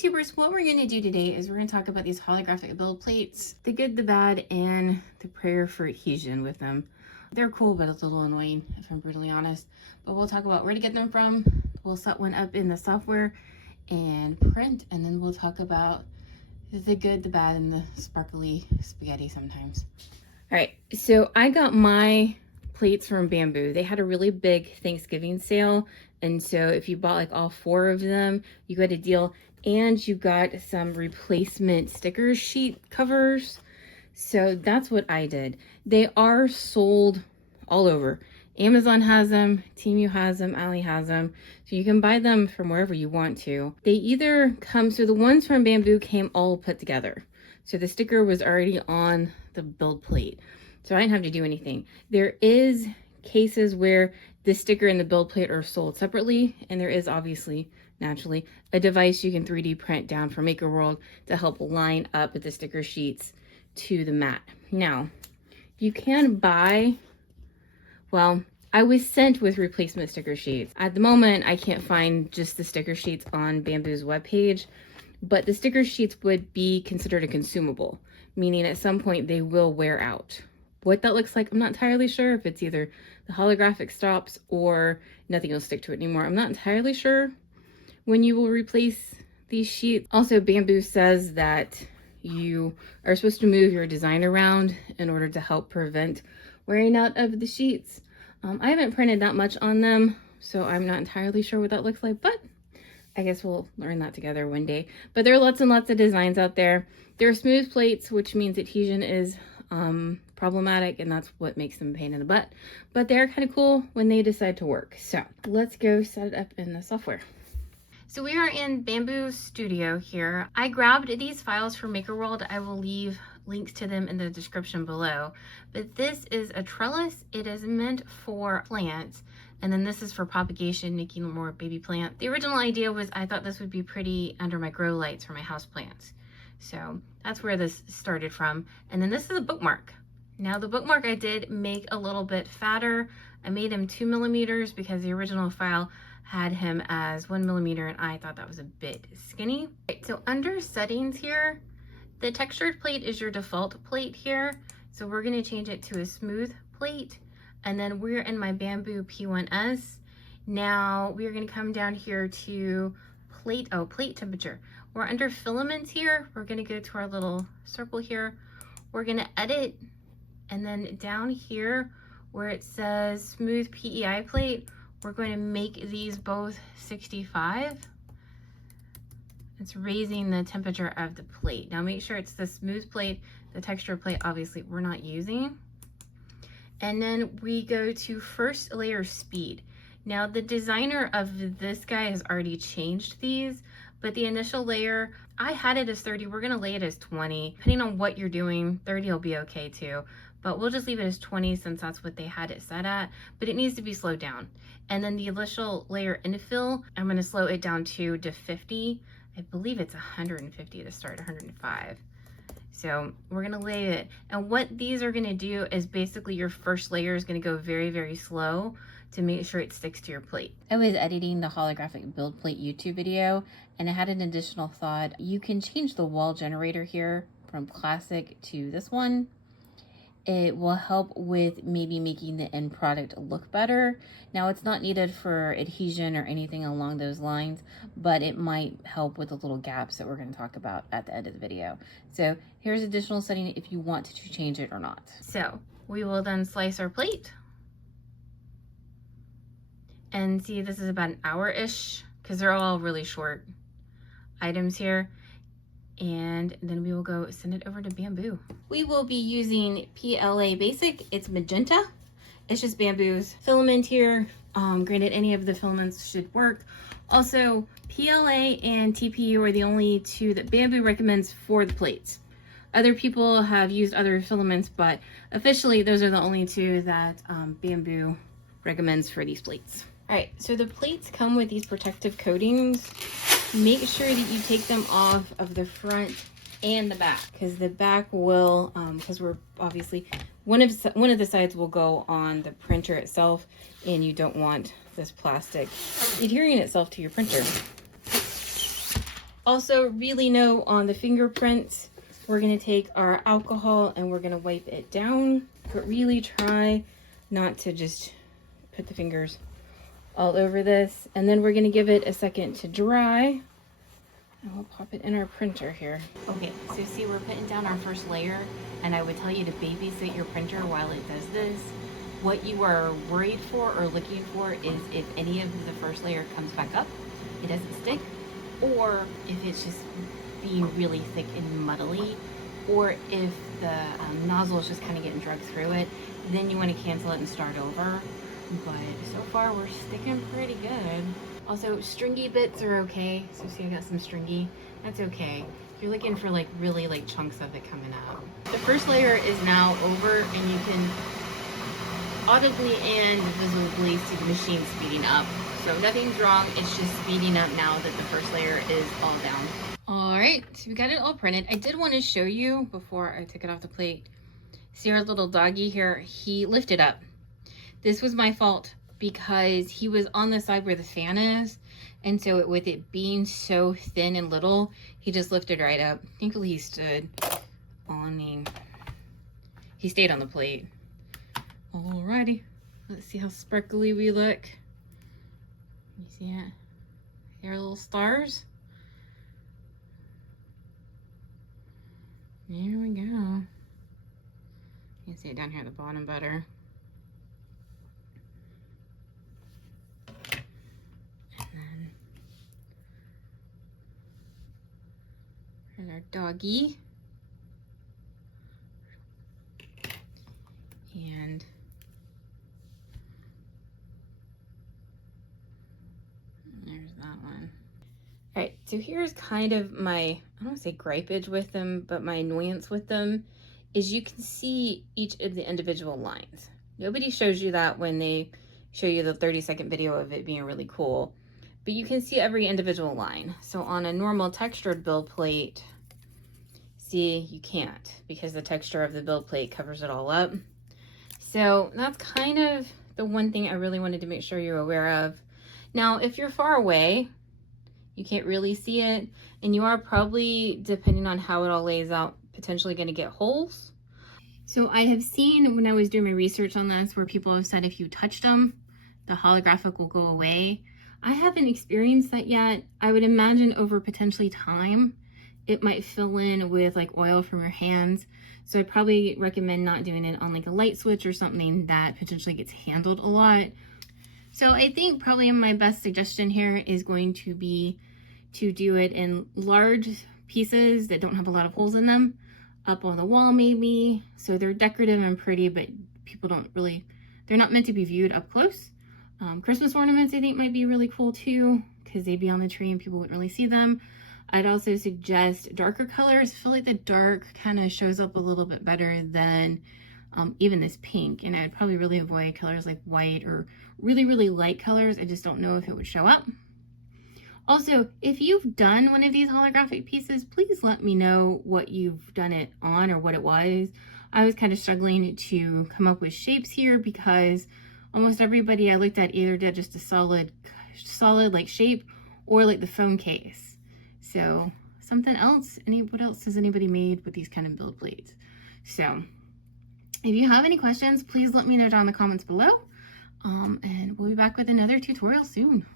YouTubers, what we're going to do today is we're going to talk about these holographic build plates, the good, the bad, and the prayer for adhesion with them. They're cool, but it's a little annoying if I'm brutally honest. But we'll talk about where to get them from. We'll set one up in the software and print, and then we'll talk about the good, the bad, and the sparkly spaghetti sometimes. All right, so I got my plates from Bambu. They had a really big Thanksgiving sale, and so if you bought like all 4 of them, you got a deal, and you got some replacement sticker sheet covers. So that's what I did. They are sold all over. Amazon has them, Temu has them, Ali has them, so you can buy them from wherever you want to. They either come, so the ones from Bambu came all put together. So the sticker was already on the build plate, so I didn't have to do anything. There is cases where the sticker and the build plate are sold separately, and there is obviously, naturally, a device you can 3D print down from Maker World to help line up the sticker sheets to the mat. Now, you can buy, well, I was sent with replacement sticker sheets. At the moment, I can't find just the sticker sheets on Bambu's webpage, but the sticker sheets would be considered a consumable, meaning at some point they will wear out. What that looks like, I'm not entirely sure. If it's either the holographic stops or nothing will stick to it anymore. I'm not entirely sure when you will replace these sheets. Also, Bambu says that you are supposed to move your design around in order to help prevent wearing out of the sheets. I haven't printed that much on them, so I'm not entirely sure what that looks like, but I guess we'll learn that together one day. But there are lots and lots of designs out there. There are smooth plates, which means adhesion is problematic, and that's what makes them a pain in the butt. But they're kind of cool when they decide to work. So let's go set it up in the software. So we are in Bambu Studio here. I grabbed these files from Maker World. I will leave links to them in the description below. But this is a trellis. It is meant for plants. And then this is for propagation, making more baby plant. The original idea was I thought this would be pretty under my grow lights for my house plants. So that's where this started from. And then this is a bookmark. Now the bookmark I did make a little bit fatter. I made him 2 millimeters because the original file had him as 1 millimeter, and I thought that was a bit skinny. Right, so under settings here, the textured plate is your default plate here. So we're gonna change it to a smooth plate. And then we're in my Bambu P1S. Now we're gonna come down here to plate temperature. We're under filament here. We're gonna go to our little circle here. We're gonna edit, and then down here where it says smooth PEI plate, we're going to make these both 65. It's raising the temperature of the plate. Now make sure it's the smooth plate. The texture plate, obviously, we're not using. And then we go to first layer speed. Now the designer of this guy has already changed these, but the initial layer, I had it as 30. We're gonna lay it as 20. Depending on what you're doing, 30 will be okay too. But we'll just leave it as 20 since that's what they had it set at, but it needs to be slowed down. And then the initial layer infill, I'm gonna slow it down to 50. I believe it's 150 to start, 105. So we're gonna lay it. And what these are gonna do is basically your first layer is gonna go very, very slow to make sure it sticks to your plate. I was editing the holographic build plate YouTube video, and I had an additional thought. You can change the wall generator here from classic to this one. It will help with maybe making the end product look better. Now it's not needed for adhesion or anything along those lines, but it might help with the little gaps that we're going to talk about at the end of the video. So here's additional setting if you want to change it or not. So we will then slice our plate. And see, this is about an hour-ish because they're all really short items here. And then we will go send it over to Bambu. We will be using PLA Basic. It's Magenta. It's just Bambu's filament here. Granted, any of the filaments should work. Also, PLA and TPU are the only 2 that Bambu recommends for the plates. Other people have used other filaments, but officially those are the only 2 that Bambu recommends for these plates. All right, so the plates come with these protective coatings. Make sure that you take them off of the front and the back, because the back will, because we're obviously, one of the sides will go on the printer itself, and you don't want this plastic adhering itself to your printer. Also, really know on the fingerprints, we're gonna take our alcohol and we're gonna wipe it down, but really try not to just put the fingers all over this. And then we're gonna give it a second to dry. And we'll pop it in our printer here. Okay, so see, we're putting down our first layer, and I would tell you to babysit your printer while it does this. What you are worried for or looking for is if any of the first layer comes back up, it doesn't stick, or if it's just being really thick and muddly, or if the nozzle is just kind of getting drugged through it, then you want to cancel it and start over. But so far we're sticking pretty good. Also, stringy bits are okay. So see, I got some stringy. That's okay. You're looking for like really like chunks of it coming out. The first layer is now over, and you can audibly and visibly see the machine speeding up. So nothing's wrong, it's just speeding up now that the first layer is all down. All right, so we got it all printed. I did want to show you before I took it off the plate. See our little doggy here? He lifted up. This was my fault because he was on the side where the fan is. And so with it being so thin and little, he just lifted right up. Thankfully he stood on me. He stayed on the plate. Alrighty, let's see how sparkly we look. You see it? Here are little stars. There we go. You can see it down here at the bottom better. And then here's our doggy. And there's that one. All right, so here's kind of my, I don't want to say gripage with them, but my annoyance with them is you can see each of the individual lines. Nobody shows you that when they show you the 30-second video of it being really cool, but you can see every individual line. So on a normal textured build plate, see, you can't because the texture of the build plate covers it all up. So that's kind of the one thing I really wanted to make sure you're aware of. Now, if you're far away, you can't really see it, and you are probably, depending on how it all lays out, potentially going to get holes. So I have seen when I was doing my research on this where people have said if you touch them, the holographic will go away. I haven't experienced that yet. I would imagine over potentially time, it might fill in with like oil from your hands. So I'd probably recommend not doing it on like a light switch or something that potentially gets handled a lot. So I think probably my best suggestion here is going to be to do it in large pieces that don't have a lot of holes in them, up on the wall maybe. So they're decorative and pretty, but people don't really, they're not meant to be viewed up close. Christmas ornaments I think might be really cool too, because they'd be on the tree and people wouldn't really see them. I'd also suggest darker colors. I feel like the dark kind of shows up a little bit better than even this pink, and I'd probably really avoid colors like white or really, really light colors. I just don't know if it would show up. Also, if you've done one of these holographic pieces, please let me know what you've done it on or what it was. I was kind of struggling to come up with shapes here because almost everybody I looked at either did just a solid like shape or like the foam case. So something else, what else has anybody made with these kind of build plates? So if you have any questions, please let me know down in the comments below. And we'll be back with another tutorial soon.